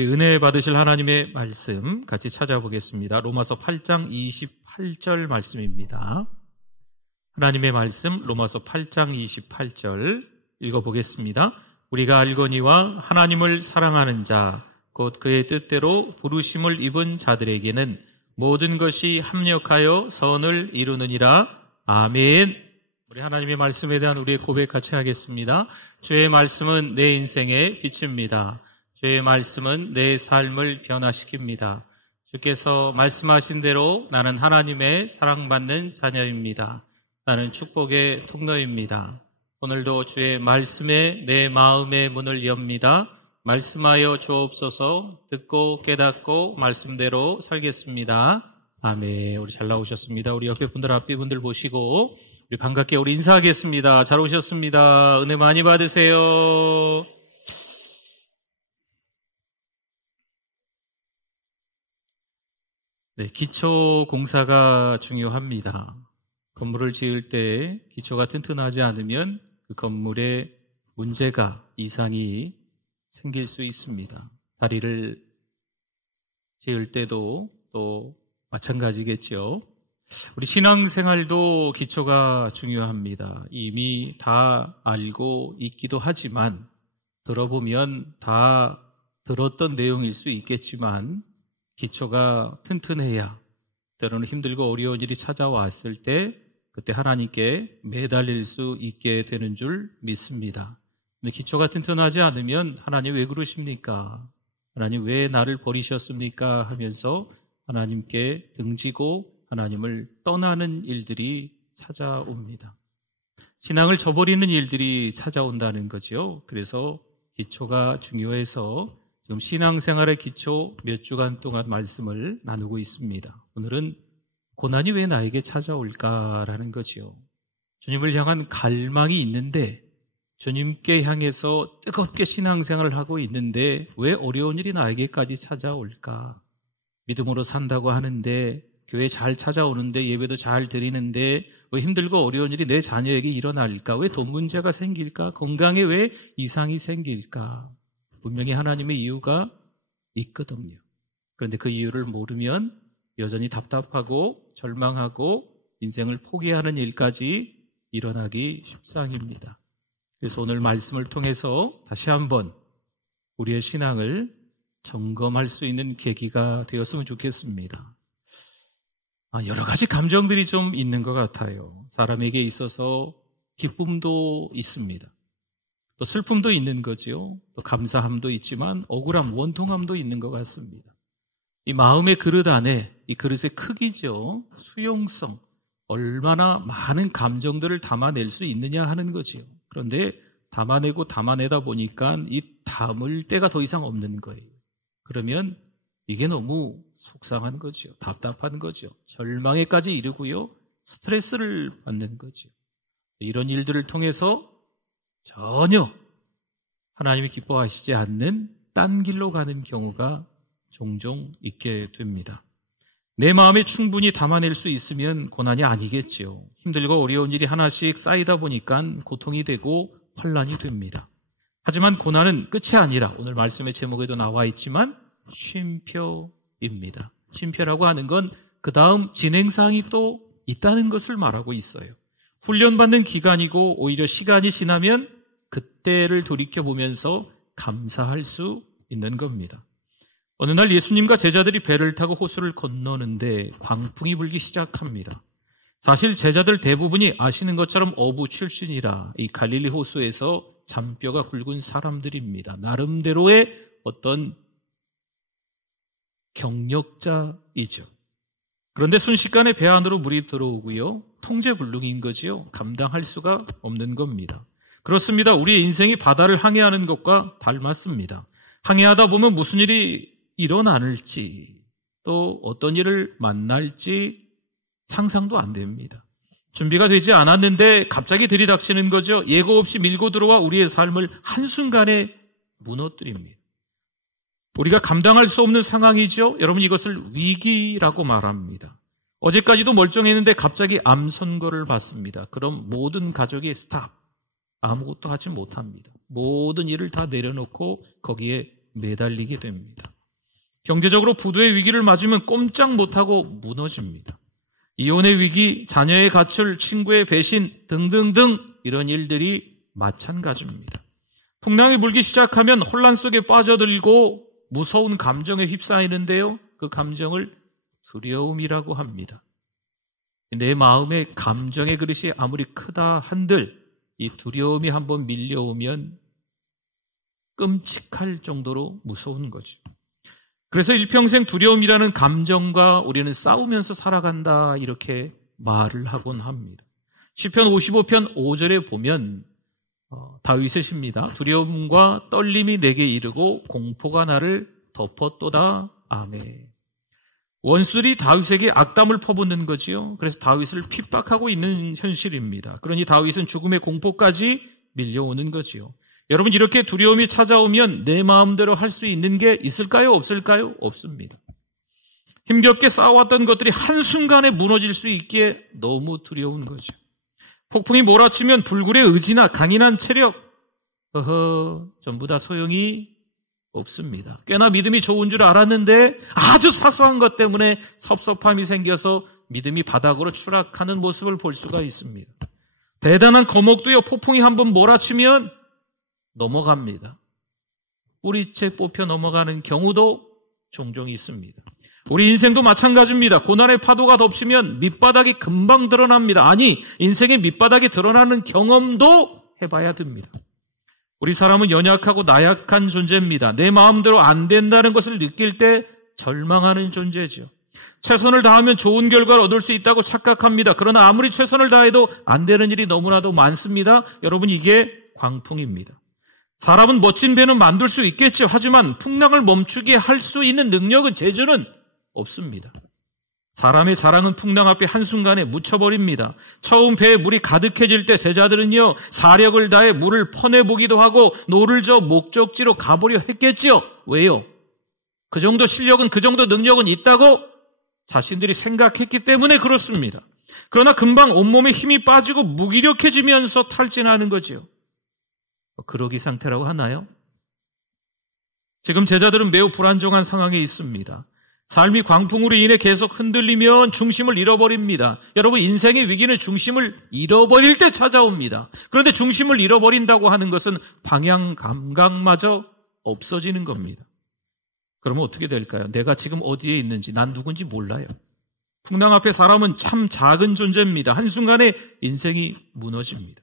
우리 은혜 받으실 하나님의 말씀 같이 찾아보겠습니다. 로마서 8장 28절 말씀입니다. 하나님의 말씀 로마서 8장 28절 읽어보겠습니다. 우리가 알거니와 하나님을 사랑하는 자 곧 그의 뜻대로 부르심을 입은 자들에게는 모든 것이 합력하여 선을 이루느니라. 아멘. 우리 하나님의 말씀에 대한 우리의 고백 같이 하겠습니다. 주의 말씀은 내 인생의 빛입니다. 주의 말씀은 내 삶을 변화시킵니다. 주께서 말씀하신 대로 나는 하나님의 사랑받는 자녀입니다. 나는 축복의 통로입니다. 오늘도 주의 말씀에 내 마음의 문을 엽니다. 말씀하여 주옵소서. 듣고 깨닫고 말씀대로 살겠습니다. 아멘. 우리 잘 나오셨습니다. 우리 옆에 분들 앞에 분들 보시고 우리 반갑게 우리 인사하겠습니다. 잘 오셨습니다. 은혜 많이 받으세요. 네, 기초 공사가 중요합니다. 건물을 지을 때 기초가 튼튼하지 않으면 그 건물에 문제가, 이상이 생길 수 있습니다. 다리를 지을 때도 또 마찬가지겠죠. 우리 신앙생활도 기초가 중요합니다. 이미 다 알고 있기도 하지만 들어보면 다 들었던 내용일 수 있겠지만 기초가 튼튼해야 때로는 힘들고 어려운 일이 찾아왔을 때 그때 하나님께 매달릴 수 있게 되는 줄 믿습니다. 근데 기초가 튼튼하지 않으면 하나님 왜 그러십니까? 하나님 왜 나를 버리셨습니까? 하면서 하나님께 등지고 하나님을 떠나는 일들이 찾아옵니다. 신앙을 저버리는 일들이 찾아온다는 거죠. 그래서 기초가 중요해서 지금 신앙생활의 기초 몇 주간 동안 말씀을 나누고 있습니다. 오늘은 고난이 왜 나에게 찾아올까라는 거죠. 주님을 향한 갈망이 있는데 주님께 향해서 뜨겁게 신앙생활을 하고 있는데 왜 어려운 일이 나에게까지 찾아올까? 믿음으로 산다고 하는데 교회 잘 찾아오는데 예배도 잘 드리는데 왜 힘들고 어려운 일이 내 자녀에게 일어날까? 왜 돈 문제가 생길까? 건강에 왜 이상이 생길까? 분명히 하나님의 이유가 있거든요. 그런데 그 이유를 모르면 여전히 답답하고 절망하고 인생을 포기하는 일까지 일어나기 십상입니다. 그래서 오늘 말씀을 통해서 다시 한번 우리의 신앙을 점검할 수 있는 계기가 되었으면 좋겠습니다. 여러 가지 감정들이 좀 있는 것 같아요. 사람에게 있어서 기쁨도 있습니다. 또 슬픔도 있는 거죠. 또 감사함도 있지만 억울함, 원통함도 있는 것 같습니다. 이 마음의 그릇 안에 이 그릇의 크기죠. 수용성, 얼마나 많은 감정들을 담아낼 수 있느냐 하는 거지요. 그런데 담아내고 담아내다 보니까 이 담을 데가 더 이상 없는 거예요. 그러면 이게 너무 속상한 거죠. 답답한 거죠. 절망에까지 이르고요. 스트레스를 받는 거죠. 이런 일들을 통해서 전혀 하나님이 기뻐하시지 않는 딴 길로 가는 경우가 종종 있게 됩니다. 내 마음에 충분히 담아낼 수 있으면 고난이 아니겠지요. 힘들고 어려운 일이 하나씩 쌓이다 보니까 고통이 되고 환난이 됩니다. 하지만 고난은 끝이 아니라 오늘 말씀의 제목에도 나와 있지만 쉼표입니다. 쉼표라고 하는 건 그 다음 진행사항이 또 있다는 것을 말하고 있어요. 훈련받는 기간이고 오히려 시간이 지나면 그때를 돌이켜보면서 감사할 수 있는 겁니다. 어느 날 예수님과 제자들이 배를 타고 호수를 건너는데 광풍이 불기 시작합니다. 사실 제자들 대부분이 아시는 것처럼 어부 출신이라 이 갈릴리 호수에서 잔뼈가 굵은 사람들입니다. 나름대로의 어떤 경력자이죠. 그런데 순식간에 배 안으로 물이 들어오고요. 통제불능인 거지요. 감당할 수가 없는 겁니다. 그렇습니다. 우리의 인생이 바다를 항해하는 것과 닮았습니다. 항해하다 보면 무슨 일이 일어날지 또 어떤 일을 만날지 상상도 안 됩니다. 준비가 되지 않았는데 갑자기 들이닥치는 거죠. 예고 없이 밀고 들어와 우리의 삶을 한순간에 무너뜨립니다. 우리가 감당할 수 없는 상황이죠. 여러분 이것을 위기라고 말합니다. 어제까지도 멀쩡했는데 갑자기 암 선고를 받습니다. 그럼 모든 가족이 스탑. 아무것도 하지 못합니다. 모든 일을 다 내려놓고 거기에 매달리게 됩니다. 경제적으로 부도의 위기를 맞으면 꼼짝 못하고 무너집니다. 이혼의 위기, 자녀의 가출, 친구의 배신 등등등 이런 일들이 마찬가지입니다. 풍랑이 불기 시작하면 혼란 속에 빠져들고 무서운 감정에 휩싸이는데요. 그 감정을 두려움이라고 합니다. 내 마음의 감정의 그릇이 아무리 크다 한들 이 두려움이 한번 밀려오면 끔찍할 정도로 무서운 거죠. 그래서 일평생 두려움이라는 감정과 우리는 싸우면서 살아간다 이렇게 말을 하곤 합니다. 시편 55편 5절에 보면 다윗의 시입니다. 두려움과 떨림이 내게 이르고 공포가 나를 덮었도다. 아멘. 원수들이 다윗에게 악담을 퍼붓는 거지요. 그래서 다윗을 핍박하고 있는 현실입니다. 그러니 다윗은 죽음의 공포까지 밀려오는 거지요. 여러분, 이렇게 두려움이 찾아오면 내 마음대로 할 수 있는 게 있을까요? 없을까요? 없습니다. 힘겹게 쌓아왔던 것들이 한순간에 무너질 수 있기에 너무 두려운 거죠. 폭풍이 몰아치면 불굴의 의지나 강인한 체력, 전부 다 소용이 없습니다. 꽤나 믿음이 좋은 줄 알았는데 아주 사소한 것 때문에 섭섭함이 생겨서 믿음이 바닥으로 추락하는 모습을 볼 수가 있습니다. 대단한 거목도요, 폭풍이 한번 몰아치면 넘어갑니다. 뿌리채 뽑혀 넘어가는 경우도 종종 있습니다. 우리 인생도 마찬가지입니다. 고난의 파도가 덮치면 밑바닥이 금방 드러납니다. 아니, 인생의 밑바닥이 드러나는 경험도 해봐야 됩니다. 우리 사람은 연약하고 나약한 존재입니다. 내 마음대로 안 된다는 것을 느낄 때 절망하는 존재죠. 최선을 다하면 좋은 결과를 얻을 수 있다고 착각합니다. 그러나 아무리 최선을 다해도 안 되는 일이 너무나도 많습니다. 여러분, 이게 광풍입니다. 사람은 멋진 배는 만들 수 있겠죠. 하지만 풍랑을 멈추게 할 수 있는 능력은, 재주는 없습니다. 사람의 자랑은 풍랑 앞에 한순간에 묻혀버립니다. 처음 배에 물이 가득해질 때 제자들은요, 사력을 다해 물을 퍼내보기도 하고 노를 저 목적지로 가보려 했겠죠. 왜요? 그 정도 실력은, 그 정도 능력은 있다고 자신들이 생각했기 때문에 그렇습니다. 그러나 금방 온몸에 힘이 빠지고 무기력해지면서 탈진하는 거지요. 그러기 상태라고 하나요? 지금 제자들은 매우 불안정한 상황에 있습니다. 삶이 광풍으로 인해 계속 흔들리면 중심을 잃어버립니다. 여러분, 인생의 위기는 중심을 잃어버릴 때 찾아옵니다. 그런데 중심을 잃어버린다고 하는 것은 방향 감각마저 없어지는 겁니다. 그러면 어떻게 될까요? 내가 지금 어디에 있는지, 난 누군지 몰라요. 풍랑 앞에 사람은 참 작은 존재입니다. 한순간에 인생이 무너집니다.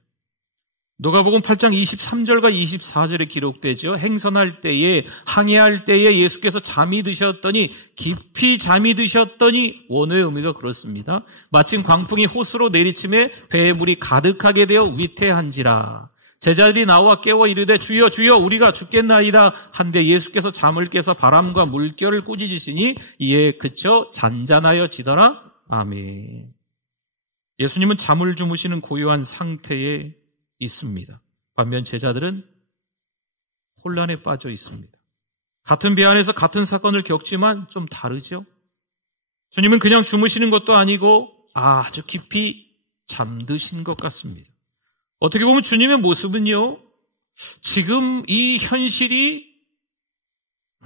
누가복음 8장 23절과 24절에 기록되죠. 행선할 때에, 항해할 때에 예수께서 잠이 드셨더니, 깊이 잠이 드셨더니, 원어의 의미가 그렇습니다. 마침 광풍이 호수로 내리침에 배에 물이 가득하게 되어 위태한지라. 제자들이 나와 깨워 이르되 주여 주여 우리가 죽겠나이다 한데 예수께서 잠을 깨서 바람과 물결을 꾸짖으시니 이에 그쳐 잔잔하여 지더라. 아멘. 예수님은 잠을 주무시는 고요한 상태에 있습니다. 반면 제자들은 혼란에 빠져 있습니다. 같은 배 안에서 같은 사건을 겪지만 좀 다르죠. 주님은 그냥 주무시는 것도 아니고 아주 깊이 잠드신 것 같습니다. 어떻게 보면 주님의 모습은요, 지금 이 현실이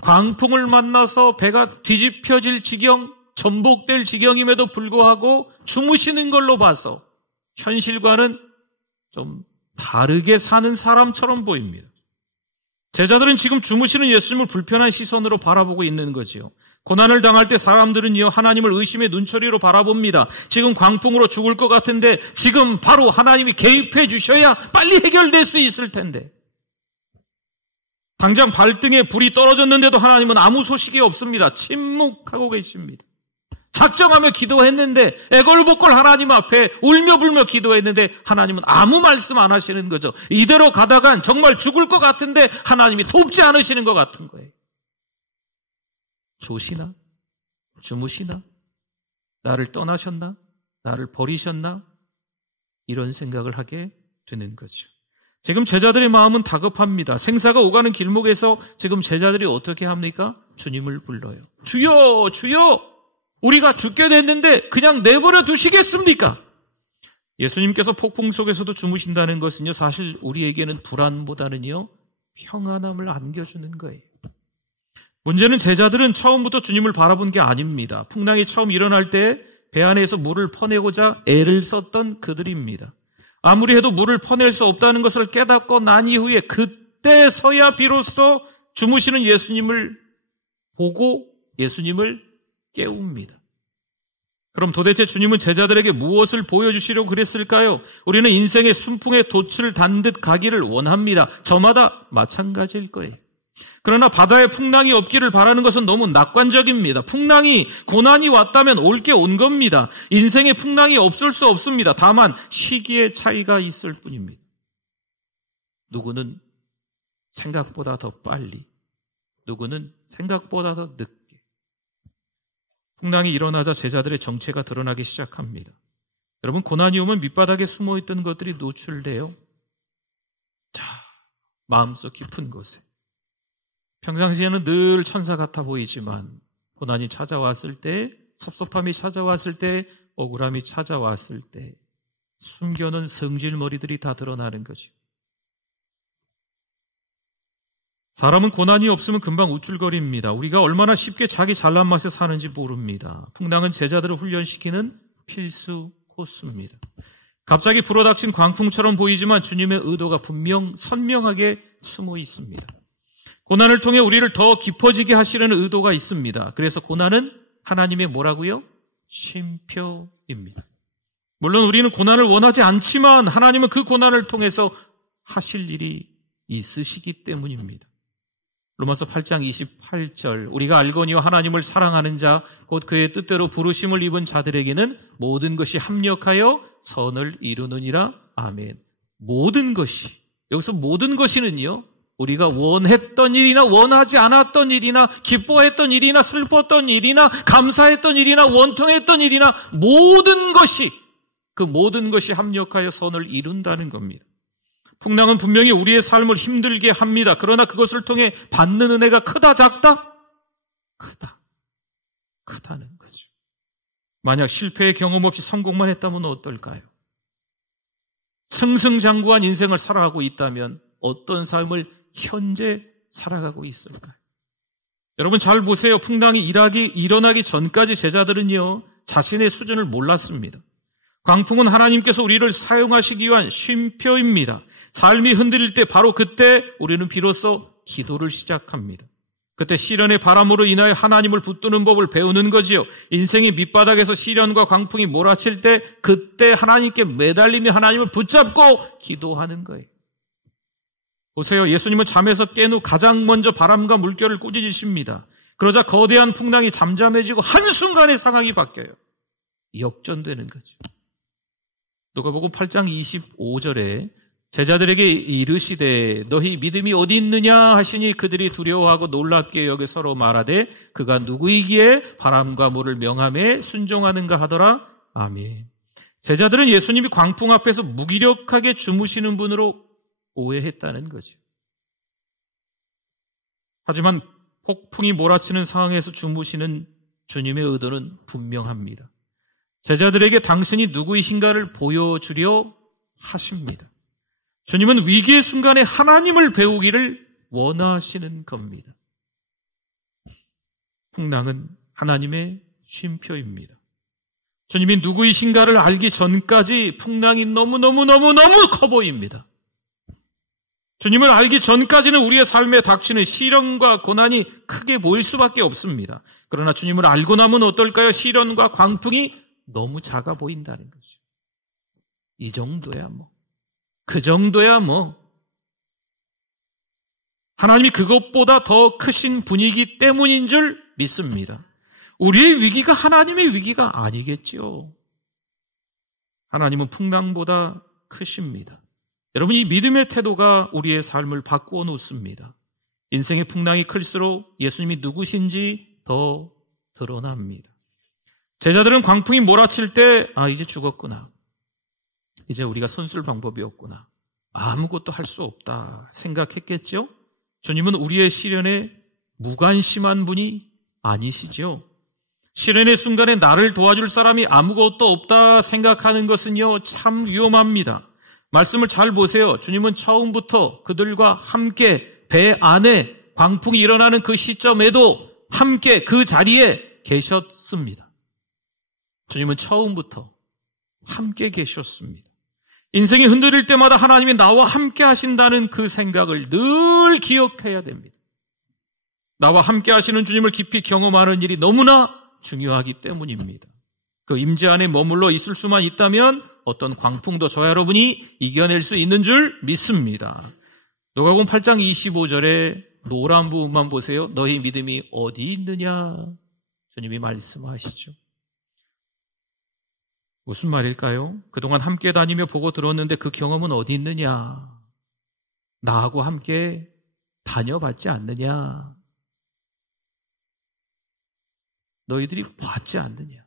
광풍을 만나서 배가 뒤집혀질 지경, 전복될 지경임에도 불구하고 주무시는 걸로 봐서 현실과는 좀 다르게 사는 사람처럼 보입니다. 제자들은 지금 주무시는 예수님을 불편한 시선으로 바라보고 있는 거지요. 고난을 당할 때 사람들은요, 하나님을 의심의 눈초리로 바라봅니다. 지금 광풍으로 죽을 것 같은데 지금 바로 하나님이 개입해 주셔야 빨리 해결될 수 있을 텐데. 당장 발등에 불이 떨어졌는데도 하나님은 아무 소식이 없습니다. 침묵하고 계십니다. 작정하며 기도했는데, 애걸복걸 하나님 앞에 울며불며 기도했는데 하나님은 아무 말씀 안 하시는 거죠. 이대로 가다간 정말 죽을 것 같은데 하나님이 돕지 않으시는 것 같은 거예요. 조시나? 주무시나? 나를 떠나셨나? 나를 버리셨나? 이런 생각을 하게 되는 거죠. 지금 제자들의 마음은 다급합니다. 생사가 오가는 길목에서 지금 제자들이 어떻게 합니까? 주님을 불러요. 주여, 주여! 우리가 죽게 됐는데 그냥 내버려 두시겠습니까? 예수님께서 폭풍 속에서도 주무신다는 것은요, 사실 우리에게는 불안보다는요, 평안함을 안겨주는 거예요. 문제는 제자들은 처음부터 주님을 바라본 게 아닙니다. 풍랑이 처음 일어날 때 배 안에서 물을 퍼내고자 애를 썼던 그들입니다. 아무리 해도 물을 퍼낼 수 없다는 것을 깨닫고 난 이후에 그때서야 비로소 주무시는 예수님을 보고 예수님을 깨웁니다. 그럼 도대체 주님은 제자들에게 무엇을 보여주시려고 그랬을까요? 우리는 인생의 순풍에 돛을 단 듯 가기를 원합니다. 저마다 마찬가지일 거예요. 그러나 바다에 풍랑이 없기를 바라는 것은 너무 낙관적입니다. 풍랑이, 고난이 왔다면 올 게 온 겁니다. 인생에 풍랑이 없을 수 없습니다. 다만 시기의 차이가 있을 뿐입니다. 누구는 생각보다 더 빨리, 누구는 생각보다 더 늦게. 풍랑이 일어나자 제자들의 정체가 드러나기 시작합니다. 여러분, 고난이 오면 밑바닥에 숨어있던 것들이 노출돼요. 자, 마음속 깊은 곳에. 평상시에는 늘 천사 같아 보이지만 고난이 찾아왔을 때, 섭섭함이 찾아왔을 때, 억울함이 찾아왔을 때 숨겨놓은 성질머리들이 다 드러나는 거죠. 사람은 고난이 없으면 금방 우쭐거립니다. 우리가 얼마나 쉽게 자기 잘난 맛에 사는지 모릅니다. 풍랑은 제자들을 훈련시키는 필수 코스입니다. 갑자기 불어닥친 광풍처럼 보이지만 주님의 의도가 분명 선명하게 숨어 있습니다. 고난을 통해 우리를 더 깊어지게 하시려는 의도가 있습니다. 그래서 고난은 하나님의 뭐라고요? 쉼표입니다. 물론 우리는 고난을 원하지 않지만 하나님은 그 고난을 통해서 하실 일이 있으시기 때문입니다. 로마서 8장 28절, 우리가 알거니와 하나님을 사랑하는 자, 곧 그의 뜻대로 부르심을 입은 자들에게는 모든 것이 합력하여 선을 이루느니라. 아멘. 모든 것이, 여기서 모든 것이는요, 우리가 원했던 일이나 원하지 않았던 일이나 기뻐했던 일이나 슬펐던 일이나 감사했던 일이나 원통했던 일이나 모든 것이, 그 모든 것이 합력하여 선을 이룬다는 겁니다. 풍랑은 분명히 우리의 삶을 힘들게 합니다. 그러나 그것을 통해 받는 은혜가 크다 작다? 크다. 크다는 거죠. 만약 실패의 경험 없이 성공만 했다면 어떨까요? 승승장구한 인생을 살아가고 있다면 어떤 삶을 현재 살아가고 있을까요? 여러분 잘 보세요. 풍랑이 일어나기 전까지 제자들은요, 자신의 수준을 몰랐습니다. 광풍은 하나님께서 우리를 사용하시기 위한 쉼표입니다. 삶이 흔들릴 때 바로 그때 우리는 비로소 기도를 시작합니다. 그때 시련의 바람으로 인하여 하나님을 붙드는 법을 배우는 거지요. 인생의 밑바닥에서 시련과 광풍이 몰아칠 때 그때 하나님께 매달리며 하나님을 붙잡고 기도하는 거예요. 보세요. 예수님은 잠에서 깬 후 가장 먼저 바람과 물결을 꾸짖으십니다. 그러자 거대한 풍랑이 잠잠해지고 한순간에 상황이 바뀌어요. 역전되는 거죠. 누가복음 8장 25절에 제자들에게 이르시되 너희 믿음이 어디 있느냐 하시니 그들이 두려워하고 놀랍게 여겨 서로 말하되 그가 누구이기에 바람과 물을 명함에 순종하는가 하더라. 아멘. 제자들은 예수님이 광풍 앞에서 무기력하게 주무시는 분으로 오해했다는 거죠. 하지만 폭풍이 몰아치는 상황에서 주무시는 주님의 의도는 분명합니다. 제자들에게 당신이 누구이신가를 보여주려 하십니다. 주님은 위기의 순간에 하나님을 배우기를 원하시는 겁니다. 풍랑은 하나님의 쉼표입니다. 주님이 누구이신가를 알기 전까지 풍랑이 너무너무 커 보입니다. 주님을 알기 전까지는 우리의 삶에 닥치는 시련과 고난이 크게 보일 수밖에 없습니다. 그러나 주님을 알고 나면 어떨까요? 시련과 광풍이 너무 작아 보인다는 거죠. 이 정도야 그 정도야 하나님이 그것보다 더 크신 분이기 때문인 줄 믿습니다. 우리의 위기가 하나님의 위기가 아니겠지요. 하나님은 풍랑보다 크십니다. 여러분, 이 믿음의 태도가 우리의 삶을 바꾸어 놓습니다. 인생의 풍랑이 클수록 예수님이 누구신지 더 드러납니다. 제자들은 광풍이 몰아칠 때 이제 죽었구나. 이제 우리가 손쓸 방법이 없구나. 아무것도 할 수 없다 생각했겠죠? 주님은 우리의 시련에 무관심한 분이 아니시죠. 시련의 순간에 나를 도와줄 사람이 아무것도 없다 생각하는 것은요, 참 위험합니다. 말씀을 잘 보세요. 주님은 처음부터 그들과 함께 배 안에 광풍이 일어나는 그 시점에도 함께 그 자리에 계셨습니다. 주님은 처음부터 함께 계셨습니다. 인생이 흔들릴 때마다 하나님이 나와 함께 하신다는 그 생각을 늘 기억해야 됩니다. 나와 함께 하시는 주님을 깊이 경험하는 일이 너무나 중요하기 때문입니다. 그 임재 안에 머물러 있을 수만 있다면 어떤 광풍도 저와 여러분이 이겨낼 수 있는 줄 믿습니다. 누가복음 8장 25절에 노란 부분만 보세요. 너희 믿음이 어디 있느냐? 주님이 말씀하시죠. 무슨 말일까요? 그동안 함께 다니며 보고 들었는데 그 경험은 어디 있느냐? 나하고 함께 다녀봤지 않느냐? 너희들이 봤지 않느냐?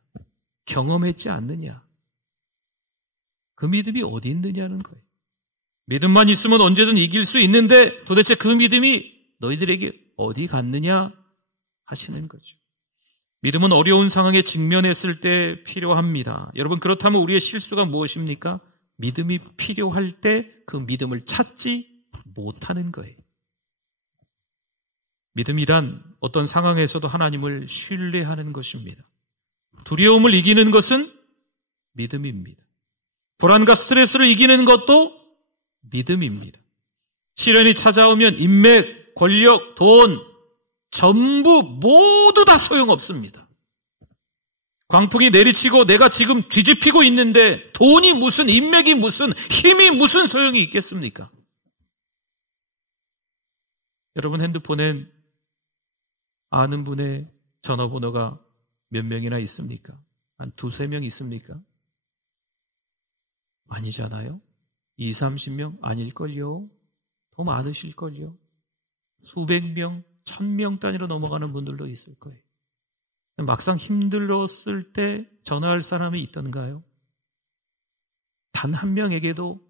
경험했지 않느냐? 그 믿음이 어디 있느냐는 거예요. 믿음만 있으면 언제든 이길 수 있는데 도대체 그 믿음이 너희들에게 어디 갔느냐 하시는 거죠. 믿음은 어려운 상황에 직면했을 때 필요합니다. 여러분, 그렇다면 우리의 실수가 무엇입니까? 믿음이 필요할 때 그 믿음을 찾지 못하는 거예요. 믿음이란 어떤 상황에서도 하나님을 신뢰하는 것입니다. 두려움을 이기는 것은 믿음입니다. 불안과 스트레스를 이기는 것도 믿음입니다. 시련이 찾아오면 인맥, 권력, 돈 전부 모두 다 소용없습니다. 광풍이 내리치고 내가 지금 뒤집히고 있는데 돈이 무슨, 인맥이 무슨, 힘이 무슨 소용이 있겠습니까? 여러분, 핸드폰엔 아는 분의 전화번호가 몇 명이나 있습니까? 한 2-3명 있습니까? 아니잖아요. 20-30명 아닐걸요. 더 많으실걸요. 수백 명, 1000명 단위로 넘어가는 분들도 있을 거예요. 막상 힘들었을 때 전화할 사람이 있던가요? 단 한 명에게도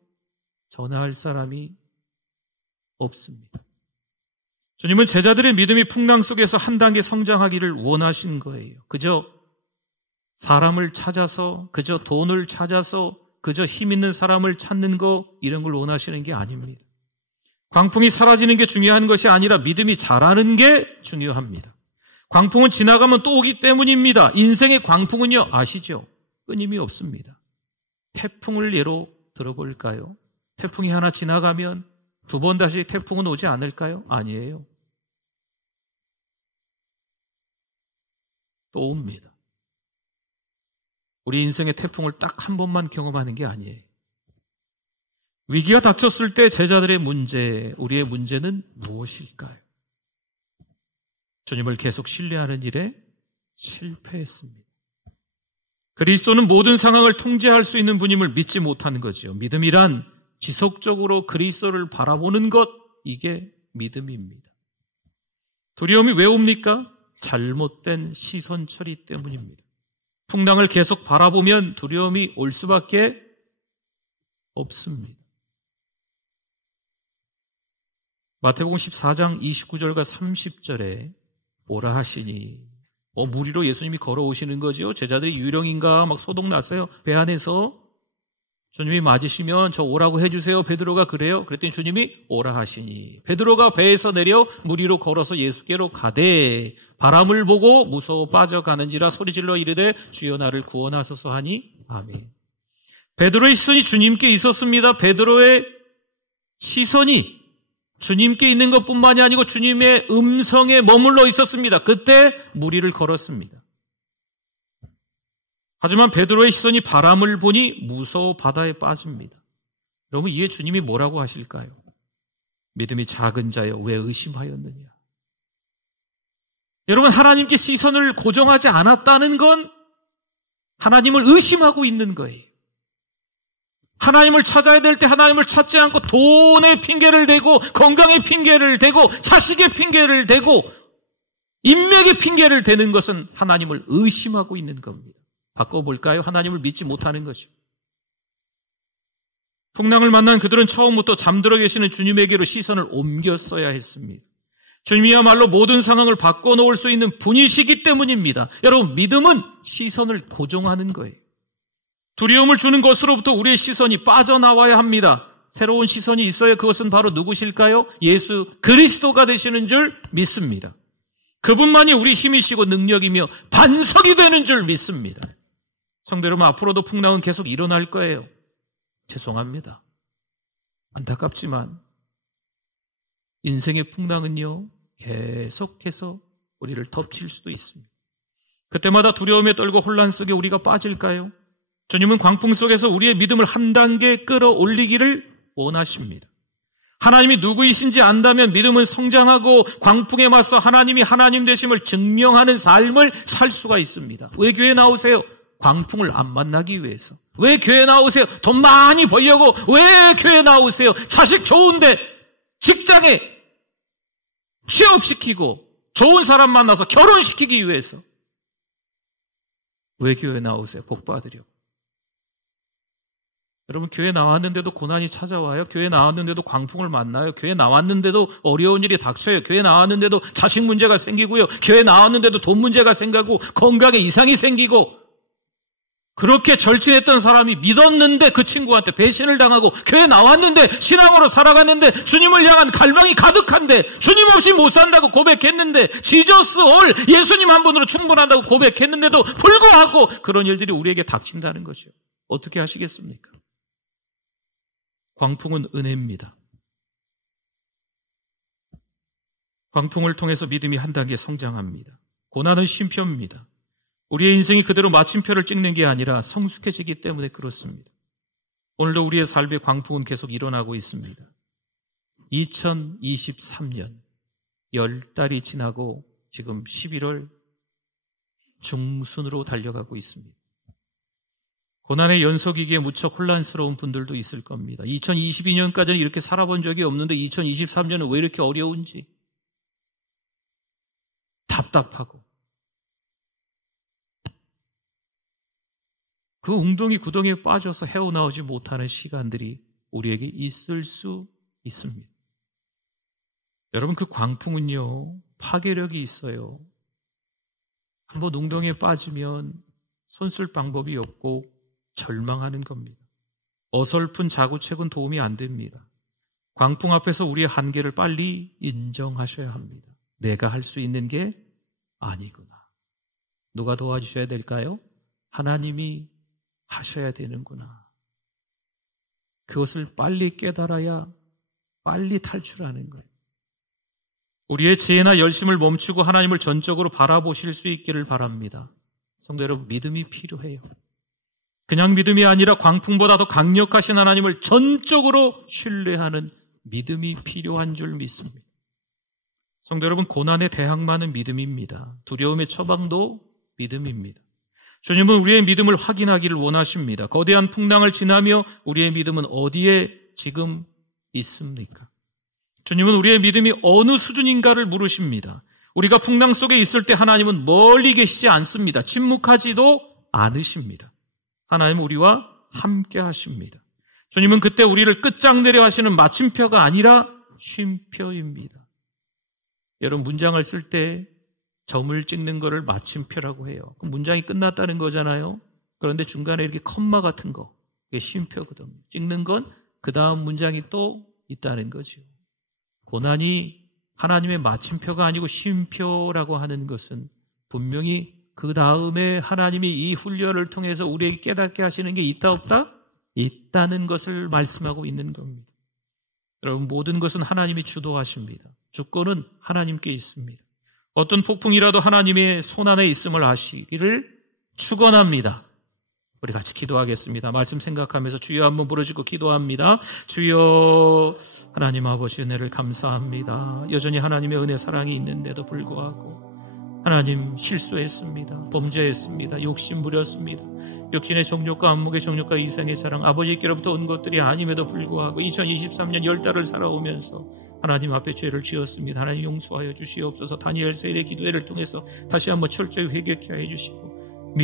전화할 사람이 없습니다. 주님은 제자들의 믿음이 풍랑 속에서 한 단계 성장하기를 원하신 거예요. 그저 사람을 찾아서, 그저 돈을 찾아서, 그저 힘 있는 사람을 찾는 거, 이런 걸 원하시는 게 아닙니다. 광풍이 사라지는 게 중요한 것이 아니라 믿음이 자라는 게 중요합니다. 광풍은 지나가면 또 오기 때문입니다. 인생의 광풍은요, 아시죠? 끊임이 없습니다. 태풍을 예로 들어볼까요? 태풍이 하나 지나가면 2번 다시 태풍은 오지 않을까요? 아니에요. 또 옵니다. 우리 인생의 태풍을 딱 한 번만 경험하는 게 아니에요. 위기가 닥쳤을 때 제자들의 문제, 우리의 문제는 무엇일까요? 주님을 계속 신뢰하는 일에 실패했습니다. 그리스도는 모든 상황을 통제할 수 있는 분임을 믿지 못하는 거죠. 믿음이란 지속적으로 그리스도를 바라보는 것, 이게 믿음입니다. 두려움이 왜 옵니까? 잘못된 시선 처리 때문입니다. 풍랑을 계속 바라보면 두려움이 올 수밖에 없습니다. 마태복음 14장 29절과 30절에 오라 하시니, 무리로 예수님이 걸어오시는 거죠. 제자들이 유령인가 막 소동났어요. 배 안에서 주님이 맞으시면 저 오라고 해주세요. 베드로가 그래요. 그랬더니 주님이 오라 하시니, 베드로가 배에서 내려 무리로 걸어서 예수께로 가되 바람을 보고 무서워 빠져가는지라 소리질러 이르되 주여 나를 구원하소서 하니 아멘. 베드로의 시선이 주님께 있었습니다. 베드로의 시선이 주님께 있는 것뿐만이 아니고 주님의 음성에 머물러 있었습니다. 그때 무리를 걸었습니다. 하지만 베드로의 시선이 바람을 보니 무서워 바다에 빠집니다. 여러분, 이에 주님이 뭐라고 하실까요? 믿음이 작은 자여 왜 의심하였느냐? 여러분, 하나님께 시선을 고정하지 않았다는 건 하나님을 의심하고 있는 거예요. 하나님을 찾아야 될 때 하나님을 찾지 않고 돈의 핑계를 대고, 건강의 핑계를 대고, 자식의 핑계를 대고, 인맥의 핑계를 대는 것은 하나님을 의심하고 있는 겁니다. 바꿔볼까요? 하나님을 믿지 못하는 거죠. 풍랑을 만난 그들은 처음부터 잠들어 계시는 주님에게로 시선을 옮겼어야 했습니다. 주님이야말로 모든 상황을 바꿔놓을 수 있는 분이시기 때문입니다. 여러분, 믿음은 시선을 고정하는 거예요. 두려움을 주는 것으로부터 우리의 시선이 빠져나와야 합니다. 새로운 시선이 있어야 그것은 바로 누구실까요? 예수 그리스도가 되시는 줄 믿습니다. 그분만이 우리 힘이시고 능력이며 반석이 되는 줄 믿습니다. 성도 여러분, 앞으로도 풍랑은 계속 일어날 거예요. 죄송합니다. 안타깝지만 인생의 풍랑은요, 계속해서 우리를 덮칠 수도 있습니다. 그때마다 두려움에 떨고 혼란 속에 우리가 빠질까요? 주님은 광풍 속에서 우리의 믿음을 한 단계 끌어올리기를 원하십니다. 하나님이 누구이신지 안다면 믿음은 성장하고 광풍에 맞서 하나님이 하나님 되심을 증명하는 삶을 살 수가 있습니다. 왜 교회 나오세요? 광풍을 안 만나기 위해서. 왜 교회 나오세요? 돈 많이 벌려고. 왜 교회 나오세요? 자식 좋은데 직장에 취업시키고 좋은 사람 만나서 결혼시키기 위해서. 왜 교회 나오세요? 복 받으려. 여러분, 교회 나왔는데도 고난이 찾아와요. 교회 나왔는데도 광풍을 만나요. 교회 나왔는데도 어려운 일이 닥쳐요. 교회 나왔는데도 자식 문제가 생기고요. 교회 나왔는데도 돈 문제가 생기고 건강에 이상이 생기고, 그렇게 절친했던 사람이 믿었는데 그 친구한테 배신을 당하고, 교회 나왔는데 신앙으로 살아갔는데 주님을 향한 갈망이 가득한데 주님 없이 못 산다고 고백했는데, 지저스 올 예수님 한 분으로 충분한다고 고백했는데도 불구하고 그런 일들이 우리에게 닥친다는 거죠. 어떻게 하시겠습니까? 광풍은 은혜입니다. 광풍을 통해서 믿음이 한 단계 성장합니다. 고난은 쉼표입니다. 우리의 인생이 그대로 마침표를 찍는 게 아니라 성숙해지기 때문에 그렇습니다. 오늘도 우리의 삶의 광풍은 계속 일어나고 있습니다. 2023년 10달이 지나고 지금 11월 중순으로 달려가고 있습니다. 고난의 연속이기에 무척 혼란스러운 분들도 있을 겁니다. 2022년까지는 이렇게 살아본 적이 없는데 2023년은 왜 이렇게 어려운지 답답하고, 그 웅덩이 구덩이에 빠져서 헤어나오지 못하는 시간들이 우리에게 있을 수 있습니다. 여러분, 그 광풍은요, 파괴력이 있어요. 한번 웅덩이에 빠지면 손쓸 방법이 없고 절망하는 겁니다. 어설픈 자구책은 도움이 안 됩니다. 광풍 앞에서 우리의 한계를 빨리 인정하셔야 합니다. 내가 할 수 있는 게 아니구나. 누가 도와주셔야 될까요? 하나님이 하셔야 되는구나. 그것을 빨리 깨달아야 빨리 탈출하는 거예요. 우리의 지혜나 열심을 멈추고 하나님을 전적으로 바라보실 수 있기를 바랍니다. 성도 여러분, 믿음이 필요해요. 그냥 믿음이 아니라 광풍보다 더 강력하신 하나님을 전적으로 신뢰하는 믿음이 필요한 줄 믿습니다. 성도 여러분, 고난에 대항하는 믿음입니다. 두려움의 처방도 믿음입니다. 주님은 우리의 믿음을 확인하기를 원하십니다. 거대한 풍랑을 지나며 우리의 믿음은 어디에 지금 있습니까? 주님은 우리의 믿음이 어느 수준인가를 물으십니다. 우리가 풍랑 속에 있을 때 하나님은 멀리 계시지 않습니다. 침묵하지도 않으십니다. 하나님은 우리와 함께 하십니다. 주님은 그때 우리를 끝장내려 하시는 마침표가 아니라 쉼표입니다. 여러분, 문장을 쓸 때 점을 찍는 거를 마침표라고 해요. 그럼 문장이 끝났다는 거잖아요. 그런데 중간에 이렇게 컴마 같은 거, 이게 쉼표거든요. 찍는 건 그 다음 문장이 또 있다는 거죠. 고난이 하나님의 마침표가 아니고 쉼표라고 하는 것은 분명히 그 다음에 하나님이 이 훈련을 통해서 우리에게 깨닫게 하시는 게 있다 없다? 있다는 것을 말씀하고 있는 겁니다. 여러분, 모든 것은 하나님이 주도하십니다. 주권은 하나님께 있습니다. 어떤 폭풍이라도 하나님의 손안에 있음을 아시기를 축원합니다. 우리 같이 기도하겠습니다. 말씀 생각하면서 주여 한번 부르짖고 기도합니다. 주여, 하나님 아버지 은혜를 감사합니다. 여전히 하나님의 은혜 사랑이 있는데도 불구하고 하나님, 실수했습니다. 범죄했습니다. 욕심 부렸습니다. 육신의 정욕과 안목의 정욕과 이생의 사랑, 아버지께로부터 온 것들이 아님에도 불구하고 2023년 10달을 살아오면서 하나님 앞에 죄를 지었습니다. 하나님 용서하여 주시옵소서. 다니엘 세일의 기도회를 통해서 다시 한번 철저히 회개케 하여 주시고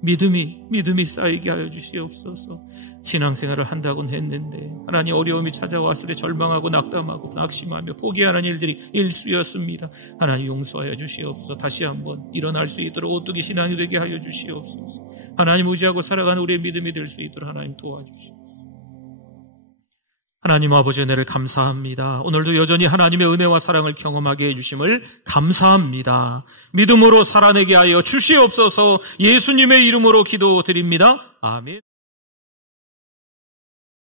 믿음이 쌓이게 하여 주시옵소서. 신앙생활을 한다고는 했는데 하나님, 어려움이 찾아왔을 때 절망하고 낙담하고 낙심하며 포기하는 일들이 일수였습니다. 하나님 용서하여 주시옵소서. 다시 한번 일어날 수 있도록 오뚜기 신앙이 되게 하여 주시옵소서. 하나님 의지하고 살아가는 우리의 믿음이 될 수 있도록 하나님 도와주시옵소서. 하나님 아버지 은혜를 감사합니다. 오늘도 여전히 하나님의 은혜와 사랑을 경험하게 해주심을 감사합니다. 믿음으로 살아내게 하여 주시옵소서. 예수님의 이름으로 기도드립니다. 아멘.